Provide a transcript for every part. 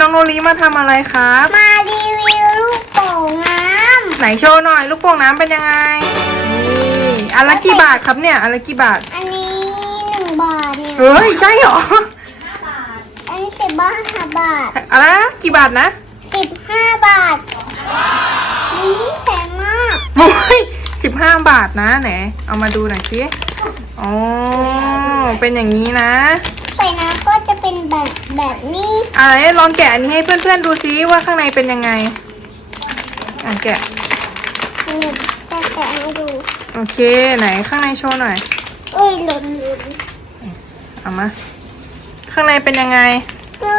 น้องโนริมาทำอะไรครับ มารีวิวลูกโป่งน้ไหนโชว์หน่อยลูกโป่งน้ำเป็นยังไงนี่อันละกี่บาทครับเนี่ยอันละกี่บาทำอันนี้หนึ่งบาทเนี่ย เฮ้ยใช่เหรออันนี้สิบบาทห้าบาท อะไรนะกี่บาทนะสิบห้าบาทอันนี้แพงมากโอ้ยสิบห้าบาทนะไหนเอามาดูหน่อยสิอ๋อเป็นอย่างนี้นะ ใส่น้ำก็จะเป็นแบบแบบนี้ อะไรลองแกะอันนี้ให้เพื่อนๆดูซิว่าข้างในเป็นยังไง อะแกะ นี่จะแกะให้ดู โอเค ไหนข้างในโชว์หน่อย เอ้ยหล่นหล่นเอามา ข้างในเป็นยังไงก็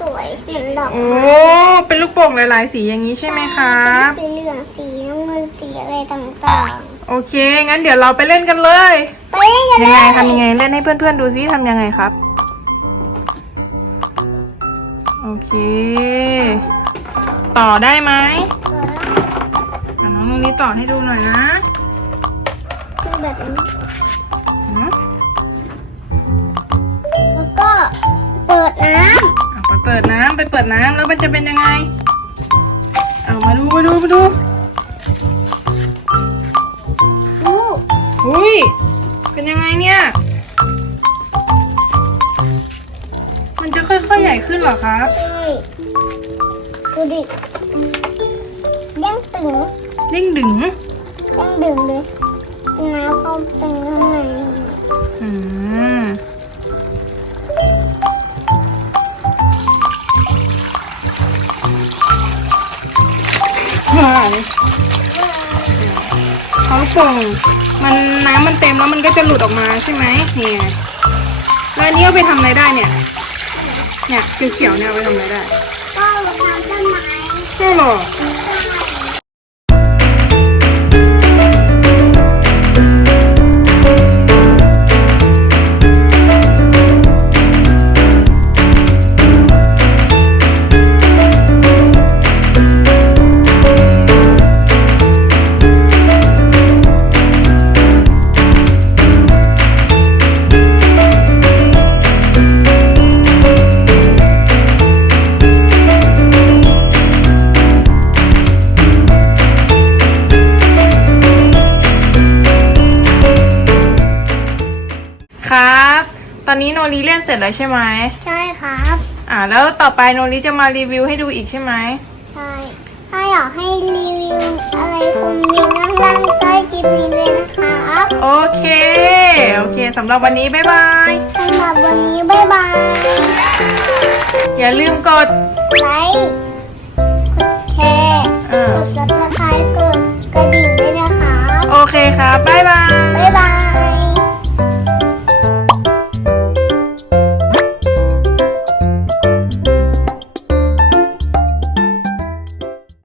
สวยเหมือนดอกโอ้ไม้เป็นลูกโป่งหลายๆ สีอย่างนี้ใช่ไหมครับ สีเหลืองสีน้ำเงินสีอะไรต่างโอเค งั้นเดี๋ยวเราไปเล่นกันเลย ๆ ไปเล่นกันยังเลไงยทำยังไงเล่นให้เพื่อนๆดูซิทำยังไงครับ โอเค ต่อได้ไหมอะน้องตรงนี้ต่อให้ดูหน่อยนะคือแบบนี้หือแล้วก็เปิดน้อะไปเปิดน้ำไปเปิดน้ำแล้วมันจะเป็นยังไง เอามาดูมาดูมาดูำดูอุ้ยเป็นยังไงเนี่ย มันจะค่อยๆใหญ่ขึ้นเหรอครับ ใช่ดูดิยังตึงยิ่งดึงยังดึงเลยน้ำเข้าไปข้างในอืมว้าวเขาลูกโป่งมันน้ำมันเต็มแล้วมันก็จะหลุดออกมาใช่ไหมนี่ไงแล้วอันนี้เอาไปทำอะไรได้เนี่ย เนี่ยเขียวๆเนี่ยเอาไปทำอะไรได้ก็รดน้ำต้นไม้ใช่หรอ ครับ ตอนนี้โนรีเล่นเสร็จแล้วใช่ไหมใช่ครับ อ่า แล้วต่อไปโนรีจะมารีวิวให้ดูอีกใช่ไหมใช่ถ้าอยากให้รีวิวอะไรคอมเมนต์ข้างล่างใต้คลิปนี้เลยนะครับโอเค โอเคสำหรับวันนี้บ๊ายบายสำหรับวันนี้บ๊ายบายอย่าลืมกดไลค์กดแชร์เออกดซับสไครต์กดกระดิ่งด้วยนะครับโอเคครับบ๊ายบาย บ๊ายบาย